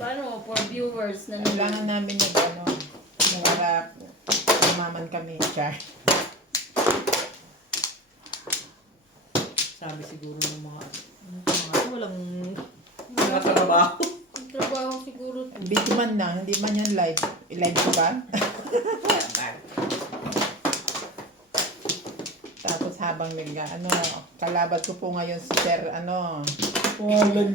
Paano? For viewers na Kailangan namin yung ano, para umaman kami, char. Sabi siguro ng mga walang trabaho. trabaho siguro. Video man lang, hindi man yan live. I-live ko ba? Tapos habang kalabat ko po ngayon si Sir, Walang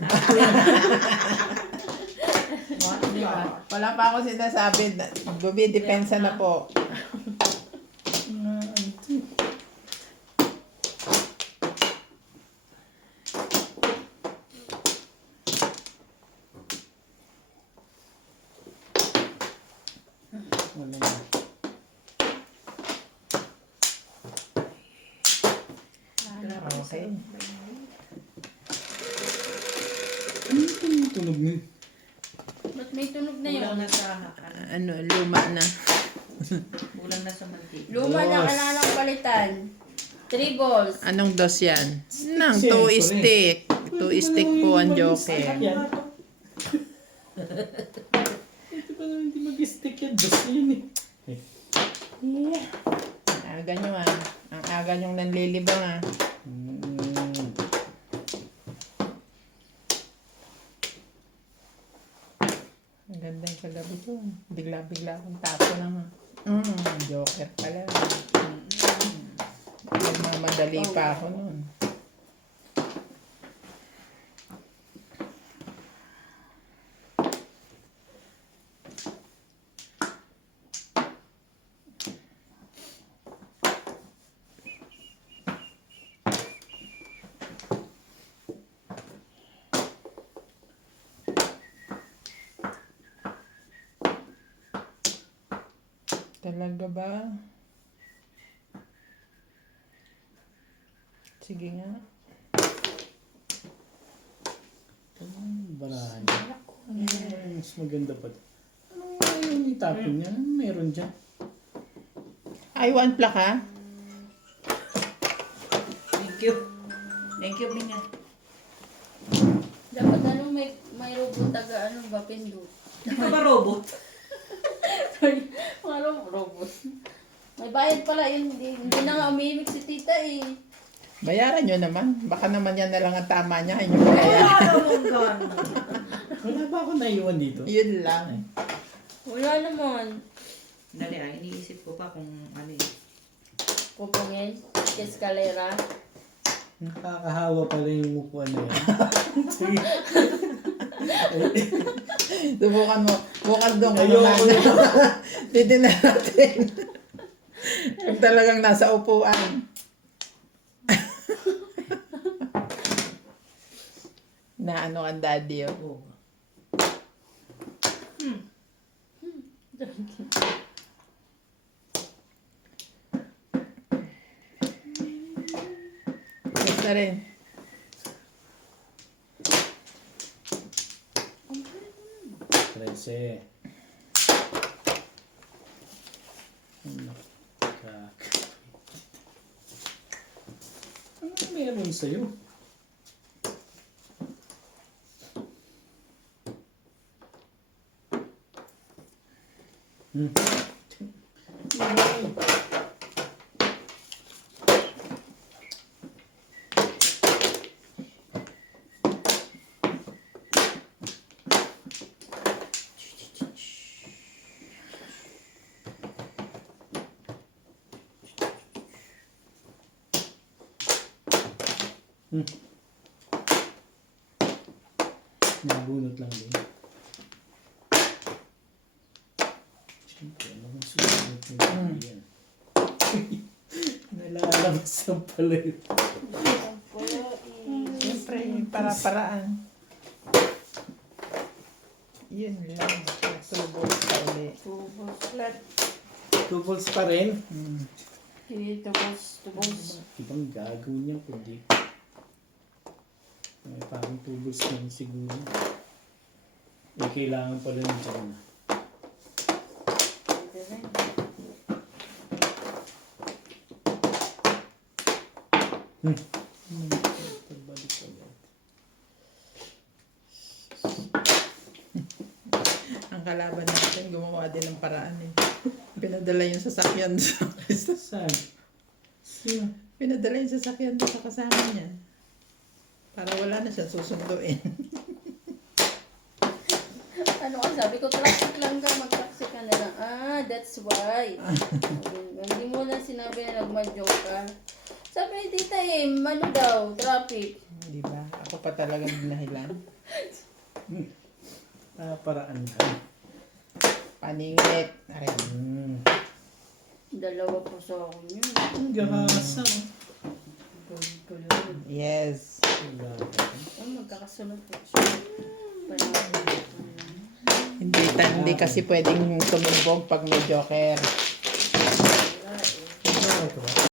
wala pa ako sinasabi, bumidepensa na po. Okay. Ano tunog na? Ba't may tunog na yun? Kulang na sa Luma na. kulang na sa mantika. Luma na Dos. kailangan ng palitan. 3 balls. Anong dos yan? Nang, Siyempre. 2 stick. 2 stick po ang joker. Yan. Ito pa naman hindi mag-stick yan. Dos na yun eh. Aga nyo ang aga nyong nanlilibang Ang ganda yung kagabi ko. Bigla-bigla akong tapo ng joker pala. Nagmamadali pa ako nun. Talaga ba? Sige nga. Barahan niya. Mas maganda pa. Ano yung itapin niya? Meron dyan. Ay, one plak ha? Thank you. Thank you, Minga. Dapat may robot ba pindot. Ano ba robot? Sorry, mga robot. May bayad pala yun. Hindi na nga umimik si tita eh. Bayaran nyo naman. Baka naman yan na lang ang tama niya. Inyo bayaran. Wala ba ako naiwan dito? Yun lang. Wala naman. Dali iniisip ko pa kung ano eh. Pupungin. Escalera. Nakakahawa pala yung upuan na yan. Subukan mo. Bukas doon. Ayoko Titignan natin. Kung talagang nasa upuan. Na ano ang daddy oh. Oo. Basta rin. Trece. Ano meron sa'yo? Nabunot lang din. Siyempre, ano kung susunod mo yan? Nalalabas ang pala yun. Siyempre, para-paraan. Yun lang. Tubos pa ulit. Tubos. Flat. 2 volts pa rin. Tubos. Ibang gagawin niya kundi. May parang 2 volts lang siguro. Eh, kailangan pala ng dyan. Pagbalik ulit. kalaban natin, gumawa din ng paraan eh. Pinadala yung sasakyan sa Saan? Sino? Pinadala yung sasakyan doon sa kasama niya. Para wala na siya susunduin. Ano ka sabi ko, traffic lang daw, mag-taxi ka na lang. Ah, that's why. Hindi mo na sinabi na nagmadyoke ka. Sabi ni tita eh, ano daw, traffic. Di ba? Ako pa talaga dahilan. Paraan lang. Paningit. Aray. Dalawa po sa akin yun. Ang gahasa. Yes. Oh, magkakasunod po siya. Hindi kasi pwedeng tumumbog pag may joker.